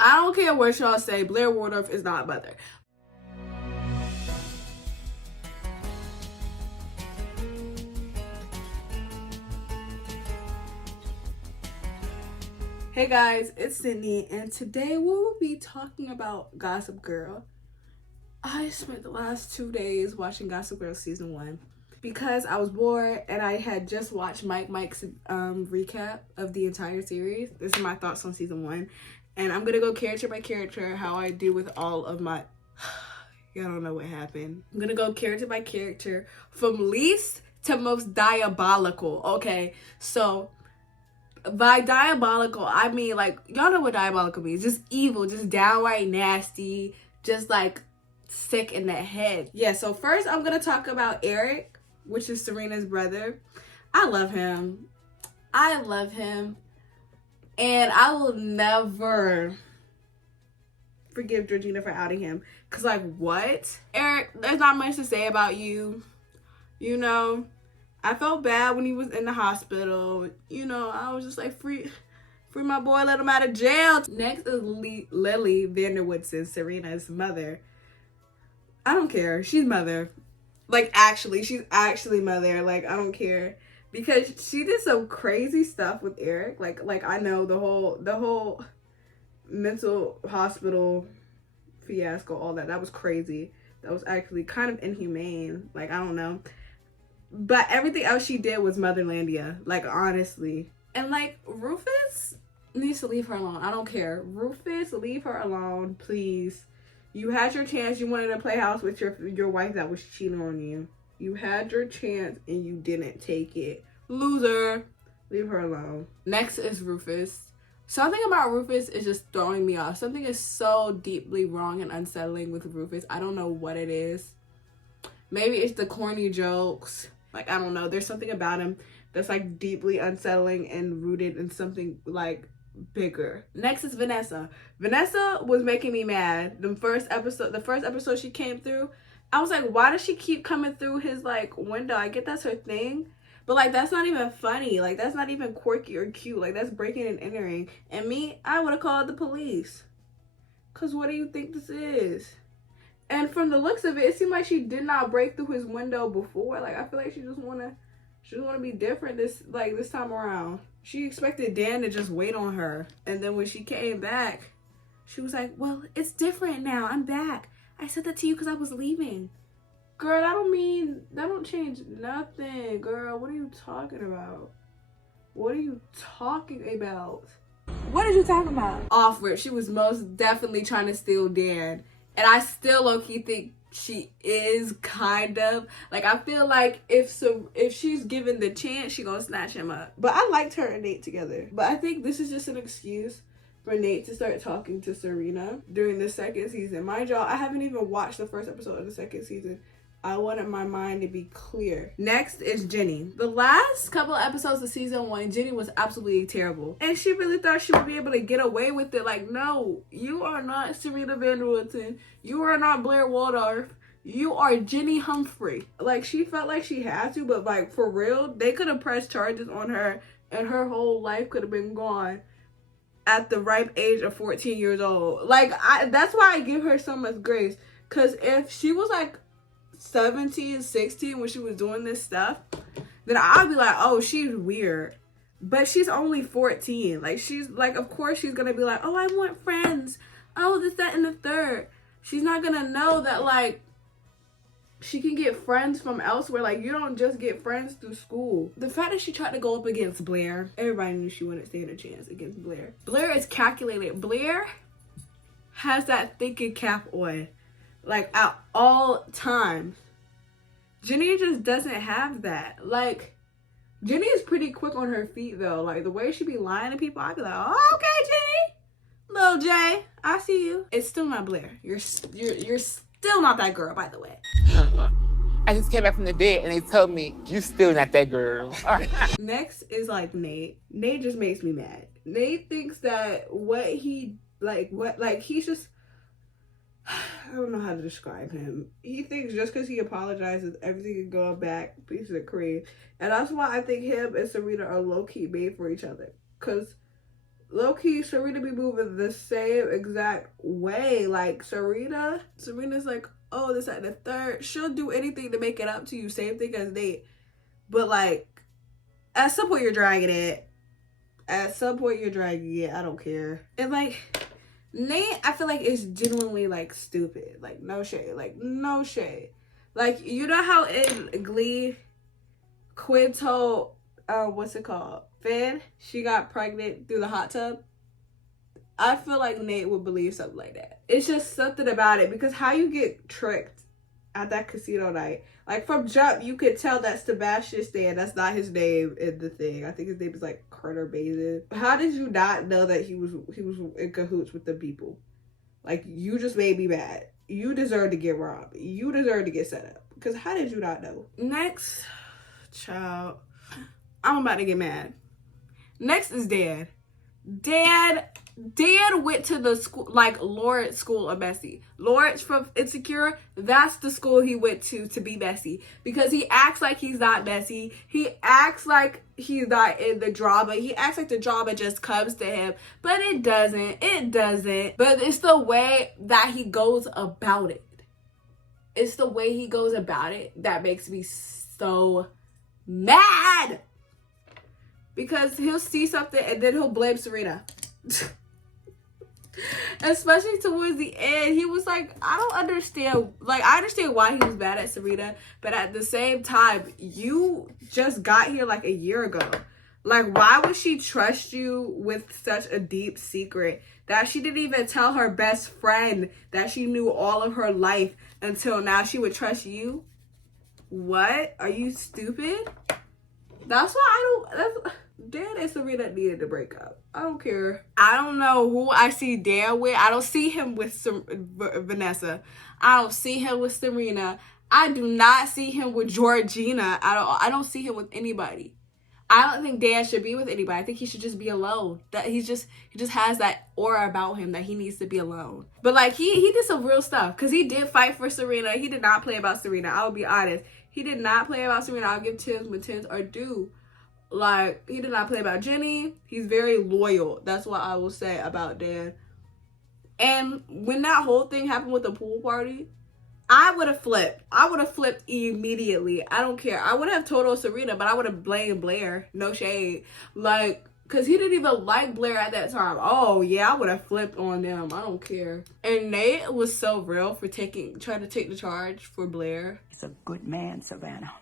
I don't care what y'all say, Blair Waldorf is not mother. Hey guys, it's Sydney, and today we will be talking about Gossip Girl. I spent the last 2 days watching Gossip Girl season 1 because I was bored and I had just watched Mike's recap of the entire series. This is my thoughts on season 1, and I'm gonna go character by character how I do with all of my. Y'all don't know what happened. I'm gonna go character by character from least to most diabolical. Okay, so. By diabolical, I mean, like, y'all know what diabolical means. Just evil, just downright nasty, just, like, sick in the head. Yeah, so first I'm going to talk about Eric, which is Serena's brother. I love him. I love him. And I will never forgive Georgina for outing him. Because, like, what? Eric, there's not much to say about you. You know? I felt bad when he was in the hospital. You know, I was just like, free my boy, let him out of jail. Next is Lily Vanderwoodson, Serena's mother. I don't care. She's mother. Like, actually, she's actually mother. Like, I don't care. Because she did some crazy stuff with Eric. Like I know the whole mental hospital fiasco, all that was crazy. That was actually kind of inhumane. Like, I don't know. But everything else she did was Motherlandia, like, honestly. And, like, Rufus needs to leave her alone. I don't care. Rufus, leave her alone, please. You had your chance. You wanted to play house with your wife that was cheating on you. You had your chance and you didn't take it. Loser. Leave her alone. Next is Rufus. Something about Rufus is just throwing me off. Something is so deeply wrong and unsettling with Rufus. I don't know what it is. Maybe it's the corny jokes. Like, I don't know. There's something about him that's, like, deeply unsettling and rooted in something, like, bigger. Next is Vanessa. Vanessa was making me mad. The first episode she came through, I was like, why does she keep coming through his, like, window? I get that's her thing. But, like, that's not even funny. Like, that's not even quirky or cute. Like, that's breaking and entering. And me, I would have called the police. Because what do you think this is? And from the looks of it seemed like she did not break through his window before. Like, I feel like she just wanna be different this time around. She expected Dan to just wait on her. And then when she came back, she was like, well, it's different now. I'm back. I said that to you because I was leaving. Girl, that don't change nothing. Girl, what are you talking about? What are you talking about? What are you talking about? Off rip, she was most definitely trying to steal Dan. And I still low-key think she is kind of. Like, I feel like if she's given the chance, she gonna snatch him up. But I liked her and Nate together. But I think this is just an excuse for Nate to start talking to Serena during the second season. Mind y'all, I haven't even watched the first episode of the second season. I wanted my mind to be clear. Next is Jenny. The last couple of episodes of season 1, Jenny was absolutely terrible. And she really thought she would be able to get away with it. Like, no, you are not Serena Vanderwoodson. You are not Blair Waldorf. You are Jenny Humphrey. Like, she felt like she had to, but, like, for real, they could have pressed charges on her and her whole life could have been gone at the ripe age of 14 years old. Like, that's why I give her so much grace. Because if she was, like, 17, 16 when she was doing this stuff, then I'll be like, oh, she's weird. But she's only 14. Like, she's like, of course she's gonna be like, oh, I want friends. Oh, this, that, and the third. She's not gonna know that, like, she can get friends from elsewhere. Like, you don't just get friends through school. The fact that she tried to go up against Blair, everybody knew she wouldn't stand a chance against Blair. Blair is calculated. Blair has that thinking cap on. Like, at all times. Jenny just doesn't have that. Like, Jenny is pretty quick on her feet, though. Like, the way she be lying to people, I'd be like, oh, okay, Jenny. Lil J, I see you. It's still not Blair. You're still not that girl, by the way. I just came back from the dead and they told me, you still not that girl. Next is, like, Nate. Nate just makes me mad. Nate thinks that he's just... I don't know how to describe him. He thinks just because he apologizes, everything can go back, pieces of cream. And that's why I think him and Serena are low-key made for each other. Because low-key, Serena be moving the same exact way. Like, Serena's like, oh, this, that, and the third. She'll do anything to make it up to you. Same thing as Nate. But, like, at some point, you're dragging it. At some point, you're dragging it. I don't care. And, like, Nate, I feel like is genuinely, like, stupid. Like, no shade. Like, no shade. Like, you know how in Glee, Quinn told, what's it called? Finn, she got pregnant through the hot tub. I feel like Nate would believe something like that. It's just something about it, because how you get tricked at that casino night, like from jump, you could tell that Sebastian Stan, that's not his name in the thing. I think his name is like Carter Bazin. How did you not know that he was in cahoots with the people? Like, you just made me mad. You deserve to get robbed. You deserve to get set up. Because how did you not know? Next, child, I'm about to get mad. Next is Dan. Dan went to the school, like Lawrence School of Messy. Lawrence from Insecure, that's the school he went to be messy. Because he acts like he's not messy. He acts like he's not in the drama. He acts like the drama just comes to him. But it doesn't. It doesn't. But it's the way that he goes about it. It's the way he goes about it that makes me so mad. Because he'll see something and then he'll blame Serena. Especially towards the end, he was like, I don't understand. Like, I understand why he was mad at Serena, but at the same time, you just got here like a year ago. Like, why would she trust you with such a deep secret that she didn't even tell her best friend that she knew all of her life until now? She would trust you? What? Are you stupid? That's why Dan and Serena needed to break up. I don't care. I don't know who I see Dan with. I don't see him with Vanessa. I don't see him with Serena. I do not see him with Georgina. I don't see him with anybody. I don't think Dan should be with anybody. I think he should just be alone. That he just has that aura about him that he needs to be alone. But like he did some real stuff, because he did fight for Serena. He did not play about Serena. I'll be honest. He did not play about Serena. I'll give Tims when Tims are due. Like, he did not play about Jenny. He's very loyal. That's what I will say about Dan. And when that whole thing happened with the pool party, I would have flipped. I would have flipped immediately. I don't care. I would have told Serena, but I would have blamed Blair. No shade. Like, because he didn't even like Blair at that time. Oh, yeah, I would have flipped on them. I don't care. And Nate was so real for trying to take the charge for Blair. He's a good man, Savannah.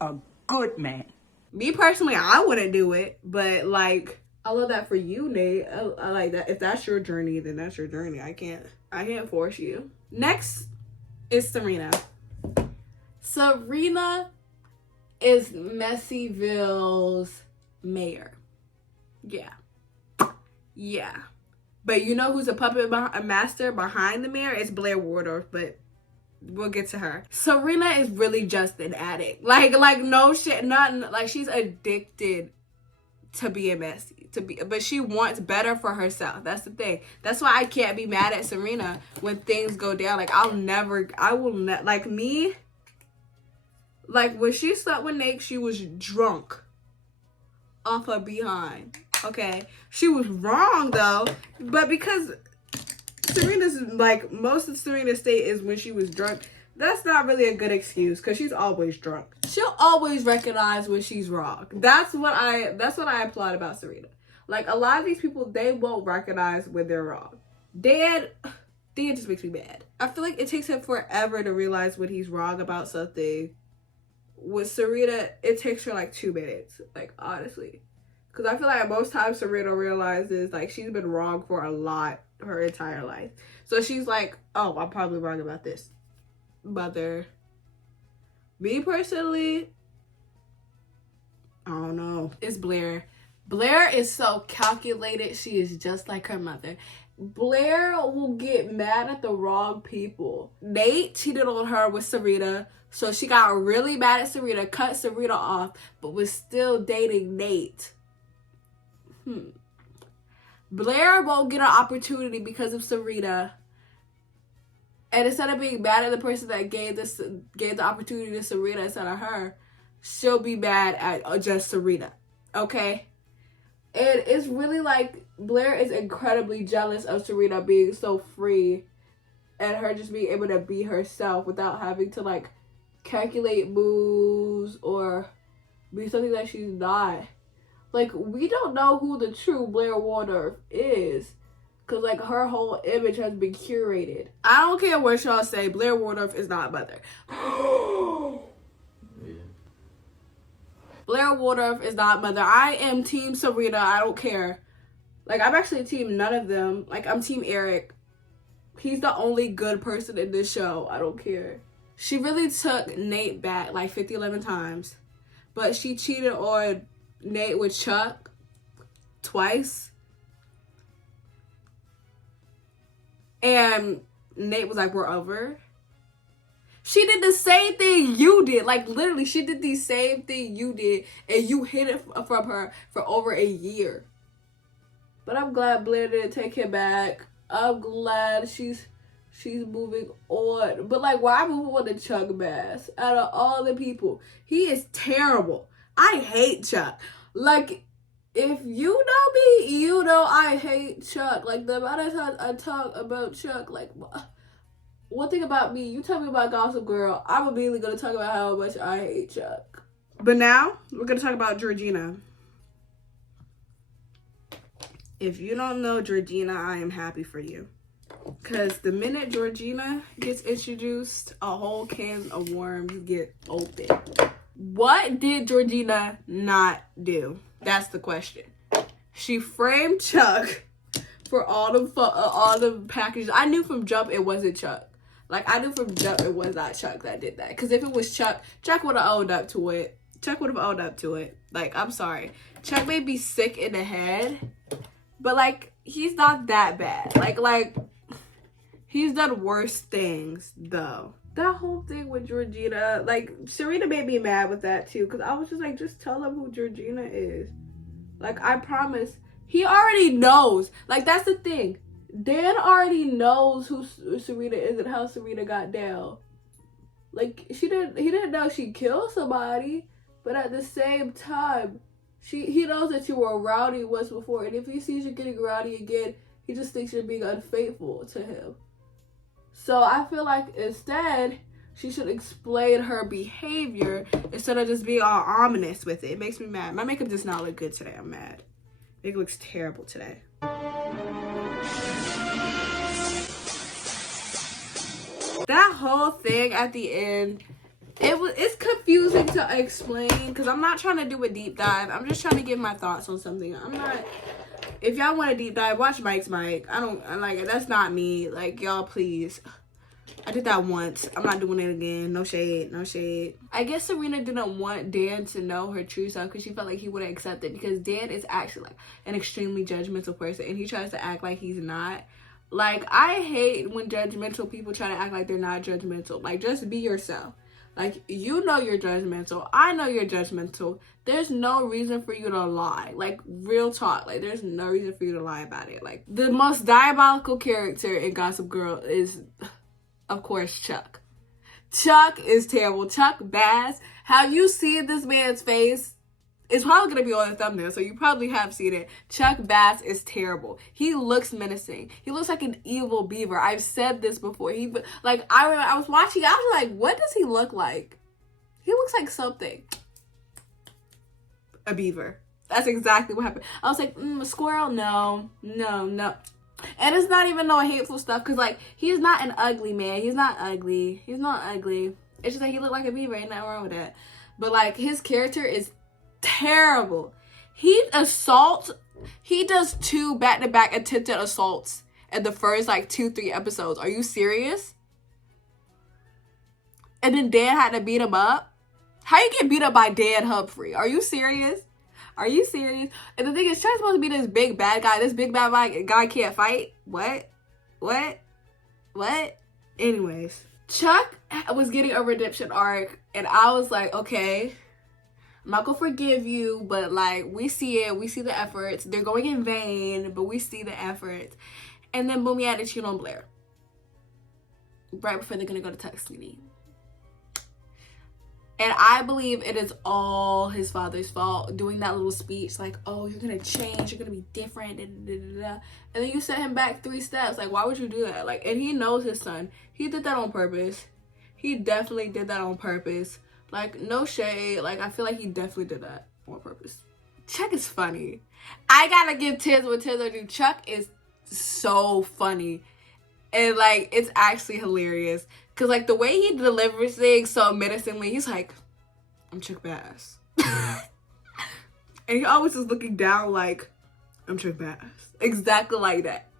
A good man. Me personally, I wouldn't do it, but like, I love that for you, Nate. I like that. If that's your journey, then that's your journey. I can't force you. Next is Serena. Serena is Messyville's mayor. Yeah. But you know who's a master behind the mayor? It's Blair Waldorf, but we'll get to her. Serena is really just an addict. Like no shit, not like she's addicted to being messy, but she wants better for herself. That's the thing. That's why I can't be mad at Serena when things go down. Like, like me, like when she slept with Nate, she was drunk off her behind. Okay, she was wrong though, but because Serena's, like, most of Serena's state is when she was drunk. That's not really a good excuse, because she's always drunk. She'll always recognize when she's wrong. That's what I applaud about Serena. Like, a lot of these people, they won't recognize when they're wrong. Dan just makes me mad. I feel like it takes him forever to realize when he's wrong about something. With Serena, it takes her like 2 minutes. Like, honestly. Because I feel like most times Serena realizes, like, she's been wrong for a lot her entire life. So she's like, oh, I'm probably wrong about this. Mother. Me personally, I don't know. It's Blair. Blair is so calculated. She is just like her mother. Blair will get mad at the wrong people. Nate cheated on her with Serena, so she got really mad at Serena, cut Serena off, but was still dating Nate. Blair won't get an opportunity because of Serena. And instead of being mad at the person that gave the opportunity to Serena instead of her, she'll be mad at just Serena. Okay? And it's really like Blair is incredibly jealous of Serena being so free and her just being able to be herself without having to like calculate moves or be something that she's not. Like, we don't know who the true Blair Waldorf is. Because, like, her whole image has been curated. I don't care what y'all say. Blair Waldorf is not mother. Yeah. Blair Waldorf is not mother. I am Team Serena. I don't care. Like, I'm actually team none of them. Like, I'm Team Eric. He's the only good person in this show. I don't care. She really took Nate back like 11 times. But she cheated on Nate with Chuck twice. And Nate was like, we're over. She did the same thing you did. Like, literally, she did the same thing you did. And you hid it from her for over a year. But I'm glad Blair didn't take him back. I'm glad she's moving on. But, like, why move on to Chuck Bass? Out of all the people, he is terrible. I hate Chuck. Like, if you know me, you know I hate Chuck. Like, the amount of times I talk about Chuck, like, one thing about me, you tell me about Gossip Girl, I'm immediately going to talk about how much I hate Chuck. But now, we're going to talk about Georgina. If you don't know Georgina, I am happy for you. Because the minute Georgina gets introduced, a whole can of worms get open. What did Georgina not do? That's the question. She framed Chuck for all the packages. I knew from jump it wasn't Chuck. Like, I knew from jump it was not Chuck that did that. Because if it was Chuck, Chuck would have owned up to it. Chuck would have owned up to it. Like, I'm sorry. Chuck may be sick in the head, but, like, he's not that bad. Like, he's done worse things, though. That whole thing with Georgina, like, Serena made me mad with that, too. Because I was just like, just tell him who Georgina is. Like, I promise. He already knows. Like, that's the thing. Dan already knows who Serena is and how Serena got down. Like, he didn't know she killed somebody. But at the same time, he knows that you were rowdy once before. And if he sees you getting rowdy again, he just thinks you're being unfaithful to him. So I feel like instead, she should explain her behavior instead of just being all ominous with it. It makes me mad. My makeup does not look good today. I'm mad. It looks terrible today. That whole thing at the end, it's confusing to explain because I'm not trying to do a deep dive. I'm just trying to give my thoughts on something. I'm not. If y'all want a deep dive, watch Mike's Mike. I don't like it. That's not me. Like, y'all, please. I did that once. I'm not doing it again. No shade. No shade. I guess Serena didn't want Dan to know her true self because she felt like he wouldn't accept it because Dan is actually like an extremely judgmental person and he tries to act like he's not. Like, I hate when judgmental people try to act like they're not judgmental. Like, just be yourself. Like, you know you're judgmental. I know you're judgmental. There's no reason for you to lie. Like, real talk. Like, there's no reason for you to lie about it. Like, the most diabolical character in Gossip Girl is, of course, Chuck. Chuck is terrible. Chuck Bass. Have you seen this man's face? It's probably going to be on the thumbnail, so you probably have seen it. Chuck Bass is terrible. He looks menacing. He looks like an evil beaver. I've said this before. I was watching, I was like, what does he look like? He looks like something. A beaver. That's exactly what happened. I was like, a squirrel? No. And it's not even no hateful stuff, because, like, he's not an ugly man. He's not ugly. It's just like he looked like a beaver. Ain't nothing wrong with that. But, like, his character is terrible. He does 2 back-to-back attempted assaults in the first, like, 2-3 episodes. Are you serious? And then Dan had to beat him up? How you get beat up by Dan Humphrey? Are you serious? And the thing is, Chuck's supposed to be this big bad guy. This big bad guy can't fight? What? Anyways, Chuck was getting a redemption arc, and I was like, okay, I'm not gonna forgive you, but, like, we see it. We see the efforts. They're going in vain, but we see the efforts. And then, boom, he had to cheat on Blair. Right before they're gonna go to Tuskegee. And I believe it is all his father's fault, doing that little speech like, oh, you're gonna change, you're gonna be different, and then you set him back 3 steps. Like, why would you do that? Like, and he knows his son. He did that on purpose. He definitely did that on purpose. Like, no shade. Like, I feel like he definitely did that on purpose. Chuck is funny. I gotta give Tiz what Tiz do. Chuck is so funny. And, like, it's actually hilarious. Because, like, the way he delivers things so menacingly, he's like, I'm Chuck Bass. And he always is looking down like, I'm Chuck Bass. Exactly like that.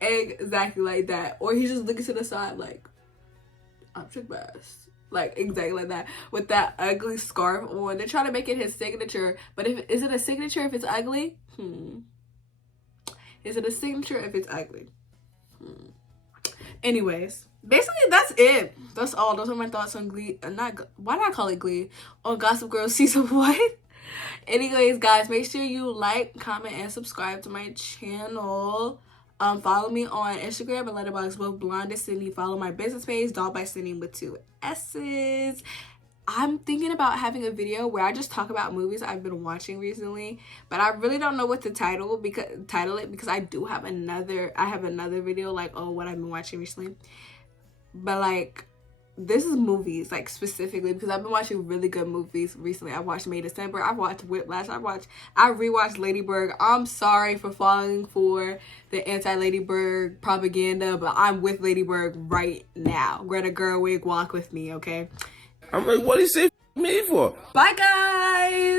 Exactly like that. Or he's just looking to the side like, I'm Chuck Bass. Like, exactly like that. With that ugly scarf on. They're trying to make it his signature. But is it a signature if it's ugly? Is it a signature if it's ugly? Anyways, basically that's it. That's all. Those are my thoughts on Glee. Why did I call it Glee? On Gossip Girl season 1. Anyways, guys, make sure you like, comment, and subscribe to my channel. Follow me on Instagram and letterboxd, both blondedsydney. Follow my business page, Doll by Sydney with 2 S's. I'm thinking about having a video where I just talk about movies I've been watching recently, but I really don't know what to title it because I have another video like, oh, what I've been watching recently. But like, this is movies, like, specifically because I've been watching really good movies recently. I watched May December, I watched Whiplash, I rewatched Lady Bird. I'm sorry for falling for the anti-Lady Bird propaganda, but I'm with Lady Bird right now. Greta Gerwig, walk with me, okay? I'm like, what do you say me for? Bye, guys!